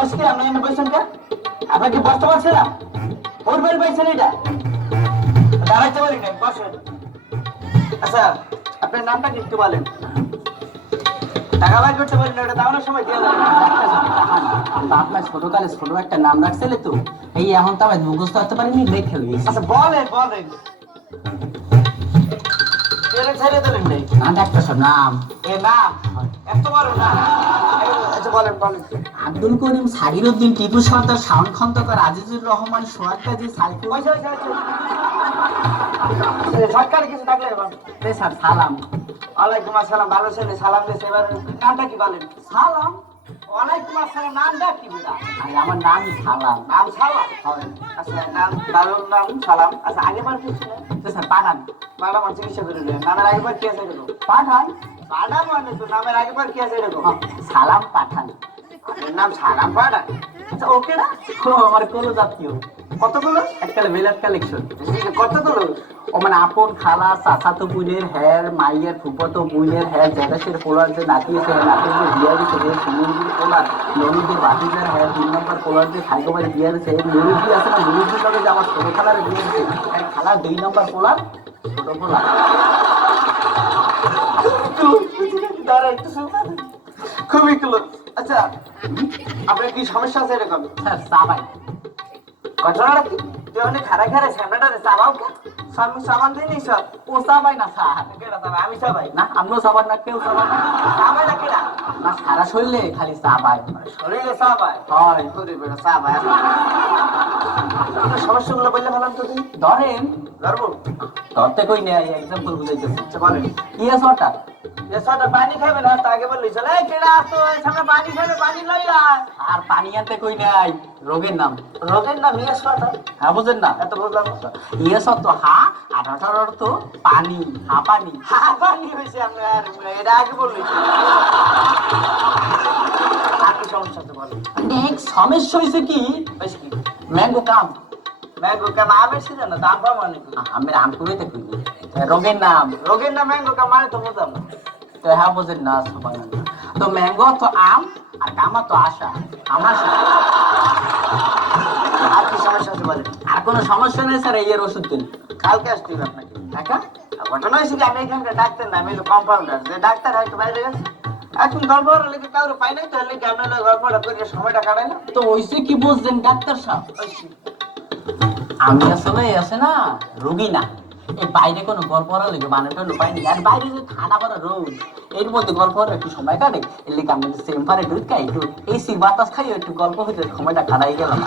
আজকে আপনি এনে বসছেন কে? আপনার কি বসতে পারছে না? ওর বাড়ি পাইছেন এটা? দাঁড়াইতে পারি না, বসেন। আচ্ছা, আপনার নামটা কি একটু বলেন? টাকা বাইর করতে পারি না, ওটা দাঁড়ানোর সময় দিয়ে দেবেন। আপনার ছোটকালে ছোট একটা নাম রাখছিলে তো, এই এখন তো আমি মুখস্থ করতে পারিনি, দেখে লইছি। আচ্ছা বলেন বলেন। ছেড়ে ছেড়ে দিলেন নেই। না ডাক্তার নাম এ নাম এত বড় না। আচ্ছা বলেন বলেন। আব্দুল করিম, সাগিরউদ্দিন, টিপু সর্দার, শাওন খন্দকার, আজিজুর রহমান, সোহাগ কাজী, সাইফুল। সরকারি কিছু থাকলে বলেন। স্যার সালাম। ওয়ালাইকুম আসসালাম, ভালো ছেলে, সালাম দিয়েছে। এবার নামটা কি বলেন? সালাম। ওয়ালাইকুম আসসালাম, নামটা কি বেটা? আর আমার নামই সালাম। নাম সালাম? আচ্ছা নাম দারুণ নাম সালাম। আচ্ছা আগেবার কি ছিল? স্যার পাঠান। ম্যাডাম আমার চিকিৎসা করে দিলেন। নামের আগেবার কি আছে এরকম? পাঠান। ম্যাডাম মানে তো নামের আগেবার কি আছে এরকম? সালাম পাঠান। আপনার নাম সালাম পাঠান? আচ্ছা ওকে না? ও আমার কোনো জাতীয় কতগুলো? এককালে বেলার কালেকশন। কতগুলো? ও মানে আপন খালা চাচাতো বুনের হ্যার মাইয়ের ফুফতো বুনের হ্যার জেদাসের পোলার যে নাতিয়েছে নাতির যে বিয়া দিছে সুমন্দির পোলার নদীদের বাতিজার হ্যার 3 নম্বর পোলার যে খাইগোবাড়ি বিয়া দিছে মুরুব্বি আছে না, মুরুব্বির লগে যে আমার ছোট খালার বিয়ে দিছে খালার 2 নম্বর পোলার ছোট পোলার। খুবই ক্লোজ। আচ্ছা আপনার কি সমস্যা আছে এরকম? স্যার সাবাই ঘটনাটা কি? তুই অনেক খারা খারা সামনেটা চাবাও কে? সামান দিয়ে নিস। ও সাবাই না স্যার। কেডা চাবাই? আমি চাবাই না আমিও সাবার না, কেউ সাবার না। চাবাই না কেডা? না সারা শরীরে খালি সাবাই শরীরে চাবাই হয়। করে বেটা চাবাই। আপনার সমস্যাগুলো বললে ভালো তো তুই ধরেন ধরবো। ধরতে কই নেই, এক্সাম্পল বুঝাইতেছি। আচ্ছা বলেন। ইয়ে সরটা এসবটা পানি খাবে না, তা আগে বললি চলে এই কেডা আসতো সামনে পানি খাবে, পানি লই আয়। আর পানি আনতে কই নাই, রোগের নাম। রোগের নাম ইয়েসটা? হ্যাঁ বুঝেন না? এত বুঝলাম না। ইয়েস অর্থ হা আর আঠার অর্থ পানি, হা পানি। হ্যাঁ পানি হয়েছে আমরা, আর এটা আগে বললি। আর কি সমস্যা তো বলেন। নেক্সট সমস্যা হয়েছে কি, বেশ কি? ম্যাঙ্গো কাম। ম্যাঙ্গো কাম আমের সিজন না, দাম পাবো অনেক। আমি রাম করে দেখি রোগের নাম। রোগের নাম ম্যাঙ্গো কাম মানে তো বুঝলাম না। তো হ্যাঁ বুঝেন না সবাই। তো ম্যাঙ্গো তো আম আর কামা তো আশা, আমার আর কি সমস্যা আছে বলেন। আর কোনো সমস্যা নেই স্যার, এই এর ওষুধ দিন। কালকে আসতে হবে আপনাকে। একা ঘটনা হয়েছে কি, আমি এখানকার ডাক্তার না, আমি হলো কম্পাউন্ডার। যে ডাক্তার হয়তো বাইরে গেছে, এখন গল্প লেগে কারো পাই নাই, তাহলে কি আপনার গল্পটা করে সময়টা কাটায় না? তো ওইসে কি বুঝছেন ডাক্তার সাহেব? আমি আসলে আছে না রোগী না, এই বাইরে কোনো গল্প করার লেগে বানাতে হলো পাইনি। আর বাইরে যে ঠান্ডা পড়া রোদ, এর মধ্যে গল্প করার একটু সময় কাটে, এর লেগে আমি সেম্পারে দুধ খাই, একটু এসি বাতাস খাই, একটু গল্প হইতে সময়টা কাটাই গেলাম।